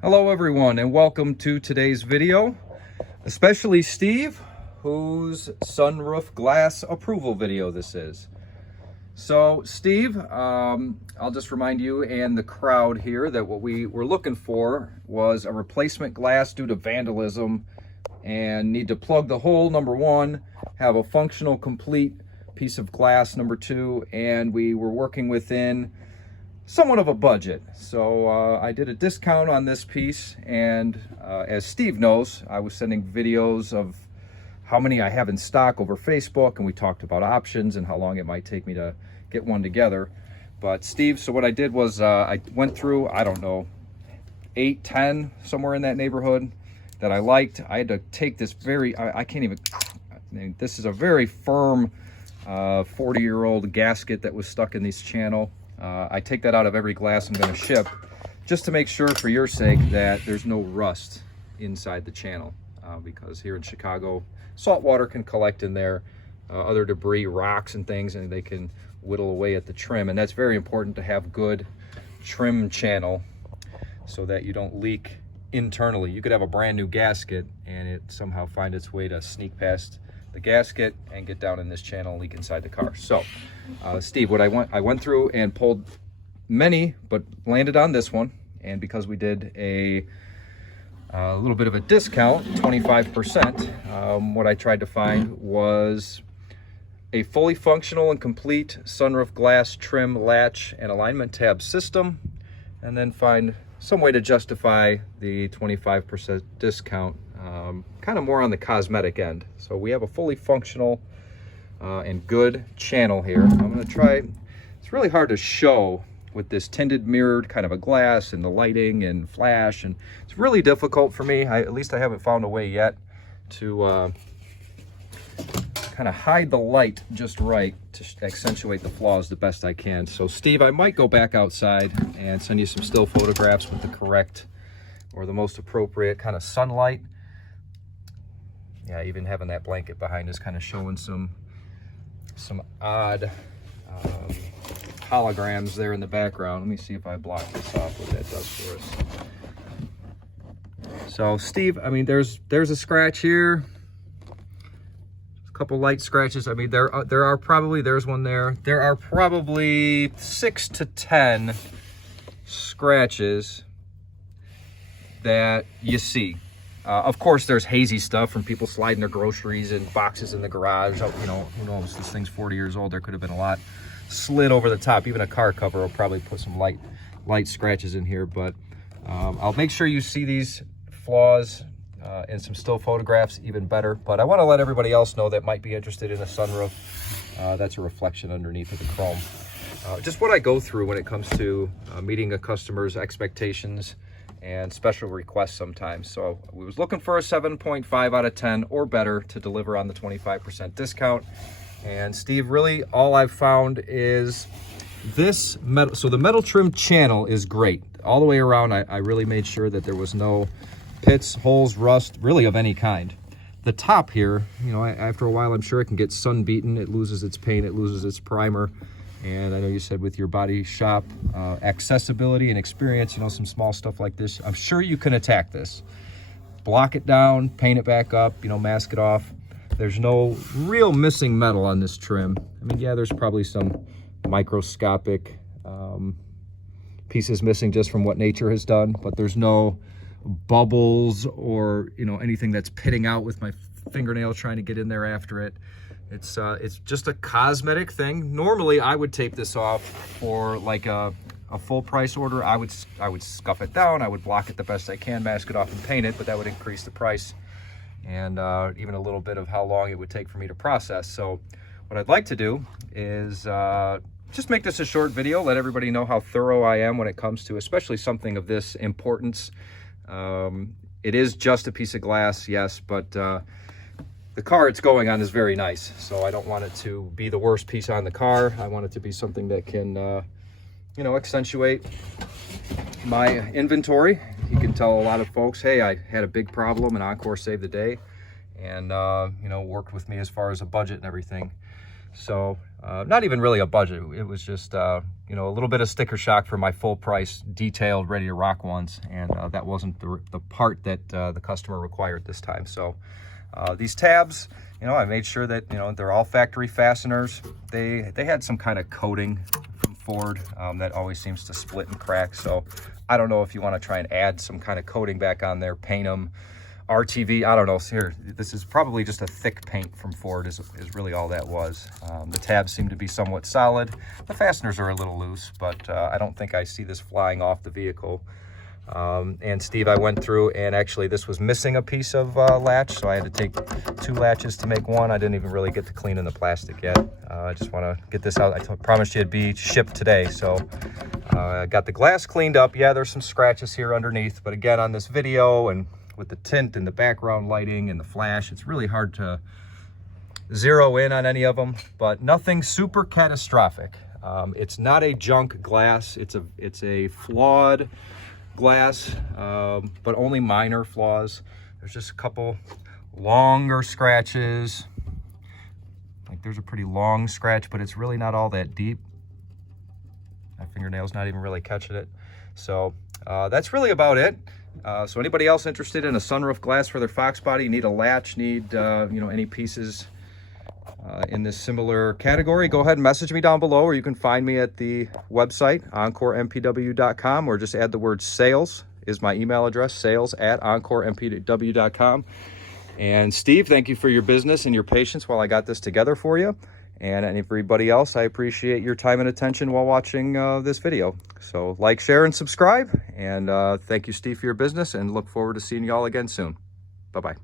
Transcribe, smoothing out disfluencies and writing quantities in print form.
Hello everyone and welcome to today's video, especially Steve, whose sunroof glass approval video this is. So Steve, I'll just remind you and the crowd here that what we were looking for was a replacement glass due to vandalism and need to plug the hole, number one, have a functional complete piece of glass, number two, and we were working within somewhat of a budget. So I did a discount on this piece, and as Steve knows, I was sending videos of how many I have in stock over Facebook, and we talked about options and how long it might take me to get one together. But Steve, so what I did was I went through, I don't know, 8, 10, somewhere in that neighborhood that I liked. I had to take this I can't even, this is a very firm 40-year-old gasket that was stuck in this channel. I take that out of every glass I'm going to ship just to make sure, for your sake, that there's no rust inside the channel, because here in Chicago, salt water can collect in there, other debris, rocks and things, and they can whittle away at the trim. And that's very important to have good trim channel so that you don't leak internally. You could have a brand new gasket and it somehow find its way to sneak past the gasket and get down in this channel and leak inside the car. So Steve, what I went through and pulled many, but landed on this one. And because we did a little bit of a discount, 25%, what I tried to find was a fully functional and complete sunroof glass trim, latch, and alignment tab system, and then find some way to justify the 25% discount, kind of more on the cosmetic end. So we have a fully functional and good channel here. I'm going to try, it's really hard to show with this tinted mirrored kind of a glass and the lighting and flash, and it's really difficult for me. At least I haven't found a way yet to kind of hide the light just right to accentuate the flaws the best I can. So Steve, I might go back outside and send you some still photographs with the correct or the most appropriate kind of sunlight. Yeah, even having that blanket behind us kind of showing some odd holograms there in the background. Let me see if I block this off, what that does for us. So Steve, I mean, there's a scratch here, a couple light scratches. I mean, there are probably, there's one there. There are probably 6 to 10 scratches that you see. Of course, there's hazy stuff from people sliding their groceries in boxes in the garage. You know, who knows? This thing's 40 years old. There could have been a lot slid over the top. Even a car cover will probably put some light scratches in here. But I'll make sure you see these flaws in some still photographs, even better. But I want to let everybody else know that might be interested in a sunroof. That's a reflection underneath of the chrome. Just what I go through when it comes to meeting a customer's expectations and special requests sometimes. So we was looking for a 7.5 out of 10 or better to deliver on the 25% discount. And Steve, really all I've found is this metal. So the metal trim channel is great all the way around. I really made sure that there was no pits, holes, rust, really of any kind. The top here, you know, after a while, I'm sure it can get sun beaten. It loses its paint, it loses its primer. And I know you said with your body shop accessibility and experience, you know, some small stuff like this, I'm sure you can attack this. Block it down, paint it back up, you know, mask it off. There's no real missing metal on this trim. I mean, yeah, there's probably some microscopic pieces missing just from what nature has done, but there's no bubbles or, you know, anything that's pitting out with my fingernail trying to get in there after it. It's just a cosmetic thing. Normally, I would tape this off for like a full price order. I would scuff it down. I would block it the best I can, mask it off, and paint it, but that would increase the price and even a little bit of how long it would take for me to process. So what I'd like to do is just make this a short video, let everybody know how thorough I am when it comes to especially something of this importance. It is just a piece of glass, yes, but the car it's going on is very nice, so I don't want it to be the worst piece on the car. I want it to be something that can, you know, accentuate my inventory. You can tell a lot of folks, hey, I had a big problem and Encore saved the day, and, you know, worked with me as far as a budget and everything. So not even really a budget. It was just, you know, a little bit of sticker shock for my full price, detailed, ready to rock ones. And that wasn't the part that the customer required this time. So these tabs, you know, I made sure that, you know, they're all factory fasteners. They had some kind of coating from Ford that always seems to split and crack. So I don't know if you want to try and add some kind of coating back on there, paint them. RTV, I don't know. Here, this is probably just a thick paint from Ford is really all that was. The tabs seem to be somewhat solid. The fasteners are a little loose, but I don't think I see this flying off the vehicle. And Steve, I went through, and actually this was missing a piece of latch, so I had to take 2 latches to make one. I didn't even really get to clean in the plastic yet. I just want to get this out. I promised you it'd be shipped today, so I got the glass cleaned up. Yeah, there's some scratches here underneath, but again, on this video and with the tint and the background lighting and the flash, it's really hard to zero in on any of them, but nothing super catastrophic. It's not a junk glass. It's a flawed glass, but only minor flaws. There's just a couple longer scratches. Like there's a pretty long scratch, but it's really not all that deep. My fingernail's not even really catching it. So that's really about it. So anybody else interested in a sunroof glass for their Foxbody, need a latch, need you know, any pieces in this similar category, go ahead and message me down below, or you can find me at the website encorempw.com, or just add the word sales is my email address, sales@encorempw.com. And Steve, thank you for your business and your patience while I got this together for you. And everybody else, I appreciate your time and attention while watching this video. So like, share, and subscribe. And thank you, Steve, for your business, and look forward to seeing you all again soon. Bye-bye.